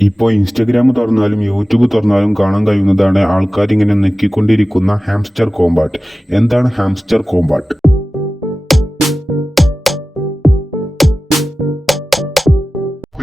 ഇപ്പോൾ Instagram തുറന്നാലും YouTube തുറന്നാലും കാണാൻ കഴിയുന്നതാണ് ആൾക്കാരിങ്ങനെ നെക്കിക്കൊണ്ടിരിക്കുന്ന ഹാംസ്റ്റർ കോമ്പാട്ട്. എന്താണ് ഹാംസ്റ്റർ കോമ്പാട്ട്?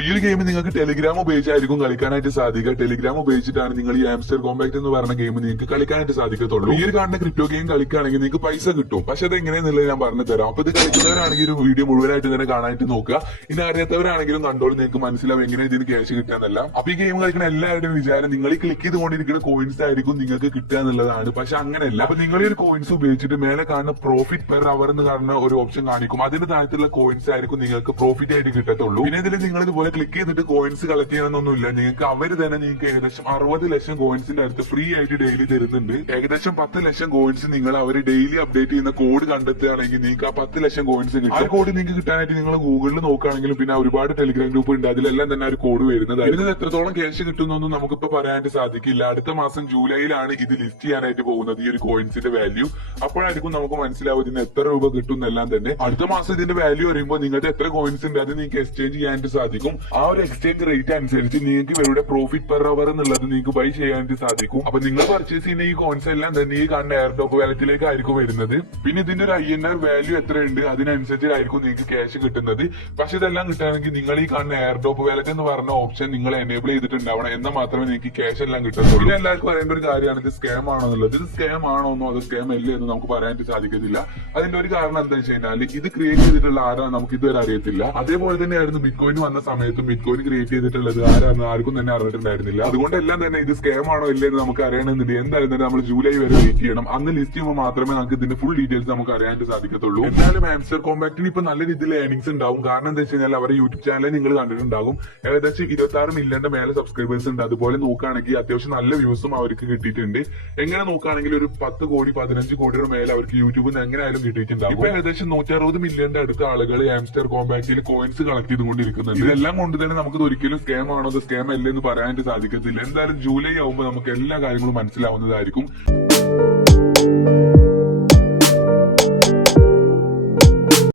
ഈ ഒരു ഗെയിം നിങ്ങൾക്ക് ടെലിഗ്രാം ഉപയോഗിച്ചായിരിക്കും കളിക്കാനായിട്ട് സാധിക്കുക. ടെലിഗ്രാം ഉപയോഗിച്ചിട്ടാണ് നിങ്ങൾ ഈ ഹാംസ്റ്റർ കോമ്പാക്ട് എന്ന് പറഞ്ഞ ഗെയിം നിങ്ങൾക്ക് കളിക്കാനായിട്ട് സാധിക്കത്തുള്ളൂ. ഈ ഒരു കാണുന്ന ക്രിപ്റ്റോ ഗെയിം കളിക്കുകയാണെങ്കിൽ നിങ്ങൾക്ക് പൈസ കിട്ടും. പക്ഷെ അത് എങ്ങനെയാന്നുള്ളത് ഞാൻ പറഞ്ഞു തരാം. അപ്പൊ ഇത് കളിക്കുന്നവരാണെങ്കിൽ ഒരു വീഡിയോ മുഴുവനായിട്ട് തന്നെ കാണാനായിട്ട് നോക്കുക. ഇനി അറിയാത്തവരാണെങ്കിലും കണ്ടോളൂ, നിങ്ങൾക്ക് മനസ്സിലാവും എങ്ങനെ ഇതിന് ക്യാഷ് കിട്ടാന്നല്ല. അപ്പൊ ഈ ഗെയിം കളിക്കുന്ന എല്ലാവരുടെയും വിചാരം നിങ്ങൾ ഈ ക്ലിക്ക് ചെയ്തുകൊണ്ടിരിക്കുന്ന കോയിൻസ് ആയിരിക്കും നിങ്ങൾക്ക് കിട്ടുക എന്നുള്ളതാണ്. പക്ഷെ അങ്ങനെയല്ല. അപ്പൊ നിങ്ങൾ ഈ ഒരു കോയിൻസ് ഉപയോഗിച്ചിട്ട് മേലെ കാണുന്ന പ്രോഫിറ്റ് പെർ അവർ എന്ന് കാണുന്ന ഒരു ഓപ്ഷൻ കാണിക്കും. അതിന്റെ താഴത്തുള്ള കോയിൻസ് ആയിരിക്കും നിങ്ങൾക്ക് പ്രോഫിറ്റ് ആയിട്ട് കിട്ടത്തുള്ളൂ. പിന്നെ ഇതിൽ നിങ്ങൾ ഇതുപോലെ ക്ലിക്ക് ചെയ്തിട്ട് കോയിൻസ് കളക്ട് ചെയ്യണമെന്നൊന്നുമില്ല. നിങ്ങൾക്ക് അവർ തന്നെ നിങ്ങൾക്ക് ഏകദേശം 60 ലക്ഷം കോയിൻസിന്റെ അടുത്ത് ഫ്രീ ആയിട്ട് ഡെയിലി തരുന്നുണ്ട്. ഏകദേശം 10 ലക്ഷം കോയിൻസ് നിങ്ങൾ അവർ ഡെയിലി അപ്ഡേറ്റ് ചെയ്യുന്ന കോഡ് കണ്ടെത്തുകയാണെങ്കിൽ നിങ്ങൾക്ക് ആ 10 ലക്ഷം കോയിൻസ് കിട്ടും. ആ കോഡ് നിങ്ങൾക്ക് കിട്ടാനായിട്ട് നിങ്ങൾ ഗൂഗിളിൽ നോക്കുകയാണെങ്കിലും പിന്നെ ഒരുപാട് ടെലിഗ്രാം ഗ്രൂപ്പ് ഉണ്ട്, അതിലെല്ലാം തന്നെ ഒരു കോഡ് വരുന്നത്. ഇതിന് എത്രത്തോളം ക്യാഷ് കിട്ടുന്നൊന്നും നമുക്കിപ്പോ പറയാനായിട്ട് സാധിക്കില്ല. അടുത്ത മാസം ജൂലൈയിലാണ് ഇത് ലിസ്റ്റ് ചെയ്യാനായിട്ട് പോകുന്നത്, ഈ ഒരു കോയിൻസിന്റെ വാല്യൂ. അപ്പോഴായിരിക്കും നമുക്ക് മനസ്സിലാവും ഇതിന് എത്ര രൂപ കിട്ടും എന്നെല്ലാം തന്നെ. അടുത്ത മാസം ഇതിന്റെ വാല്യൂ അറിയുമ്പോൾ നിങ്ങൾക്ക് എത്ര കോയിൻസ് ഉണ്ട് അത് നിങ്ങൾക്ക് എക്സ്ചേഞ്ച് ചെയ്യാനായിട്ട് സാധിക്കും. ആ ഒരു എക്സ്ചേഞ്ച് റേറ്റ് അനുസരിച്ച് നിങ്ങൾക്ക് ഇവരുടെ പ്രോഫിറ്റ് പെർ അവർ എന്നുള്ളത് നിങ്ങൾക്ക് ബൈ ചെയ്യാനായിട്ട് സാധിക്കും. അപ്പൊ നിങ്ങൾ പർച്ചേസ് ചെയ്യുന്ന ഈ കോയിൻസ് എല്ലാം തന്നെ ഈ കാണുന്ന എയർ ഡ്രോപ്പ് വാലറ്റിലേക്ക് ആയിരിക്കും വരുന്നത്. പിന്നെ ഇതിന്റെ ഒരു INR വാല്യൂ എത്രയുണ്ട് അതിനനുസരിച്ചായിരിക്കും നിങ്ങൾക്ക് ക്യാഷ് കിട്ടുന്നത്. പക്ഷെ ഇതെല്ലാം കിട്ടുകയാണെങ്കിൽ നിങ്ങൾ ഈ കാണുന്ന എയർ ഡ്രോപ്പ് വാലറ്റ് എന്ന് പറഞ്ഞ ഓപ്ഷൻ നിങ്ങൾ എനേബിൾ ചെയ്തിട്ടുണ്ടാവണം, എന്നാൽ മാത്രമേ നിങ്ങൾക്ക് ക്യാഷ് എല്ലാം കിട്ടുന്നുള്ളൂ. പിന്നെ എല്ലാവർക്കും അറിയേണ്ട ഒരു കാര്യമാണ് ഇത് സ്കാം ആണോ എന്നുള്ളത്. ഇത് സ്കാം ആണോ എന്നോ അത് സ്കാം അല്ലേ എന്ന് നമുക്ക് പറയാനായിട്ട് സാധിക്കത്തില്ല. അതിന്റെ ഒരു കാരണം എന്താണെന്ന് വെച്ച് കഴിഞ്ഞാൽ ഇത് ക്രിയേറ്റ് ചെയ്തിട്ടുള്ള ആരാണ് നമുക്ക് ഇതുവരെ അറിയത്തില്ല. അതേപോലെ തന്നെയായിരുന്നു ബിറ്റ് കോയിൻ വന്ന സമയത്തും ബിറ്റ് കോയിൻ ക്രിയേറ്റ് ചെയ്തിട്ടുള്ളത് ആരാന്ന് ആർക്കും തന്നെ അറിഞ്ഞിട്ടുണ്ടായിരുന്നില്ല. അതുകൊണ്ടെല്ലാം തന്നെ ഇത് സ്കാം ആണോ ഇല്ലേ എന്ന് നമുക്ക് അറിയണമെന്നുണ്ട്. എന്തായാലും തന്നെ നമ്മൾ ജൂലൈ വരെ വെയിറ്റ് ചെയ്യണം. അന്ന് ലിസ്റ്റ് ചെയ്യുമ്പോൾ മാത്രമേ നമുക്ക് ഇതിന്റെ ഫുൾ ഡീറ്റെയിൽസ് നമുക്ക് അറിയാനായിട്ട് സാധിക്കത്തുള്ളൂ. എന്തായാലും ഹാംസ്റ്റർ കോമ്പാക്ടിന് ഇപ്പൊ നല്ല രീതിയിൽ ഏർണിംഗ്സ് ഉണ്ടാവും. കാരണം എന്താ വെച്ച് കഴിഞ്ഞാൽ അവരുടെ യൂട്യൂബ് ചാനൽ നിങ്ങൾ കണ്ടിട്ടുണ്ടാകും. ഏകദേശം 26 മില്യന്റെ മേലെ സബ്സ്ക്രൈബേഴ്സ് ഉണ്ട്. അതുപോലെ നോക്കുകയാണെങ്കിൽ അത്യാവശ്യം നല്ല വ്യൂസും അവർക്ക് കിട്ടിയിട്ടുണ്ട്. എങ്ങനെ നോക്കുകയാണെങ്കിൽ ഒരു 10 കോടി 15 കോടിയുടെ മേലെ അവർക്ക് യൂട്യൂബിൽ നിന്ന് എങ്ങനെയായാലും കിട്ടിയിട്ടുണ്ടാവും. ഇപ്പൊ ഏകദേശം 160 മില്യന്റെ അടുത്ത ആളുകൾ ഹാംസ്റ്റർ കോമ്പാക്ടിൽ കോയിൻസ് കളക്ട് ചെയ്തുകൊണ്ടിരിക്കുന്നുണ്ട്. ഇതെല്ലാം കൊണ്ട് തന്നെ നമുക്ക് ഒരിക്കലും സ്കാം ആണോ അത് സ്കാം അല്ലേ എന്ന് പറയാനായിട്ട് സാധിക്കത്തില്ല. എന്തായാലും ജൂലൈ ആവുമ്പോൾ നമുക്ക് എല്ലാ കാര്യങ്ങളും മനസ്സിലാവുന്നതായിരിക്കും.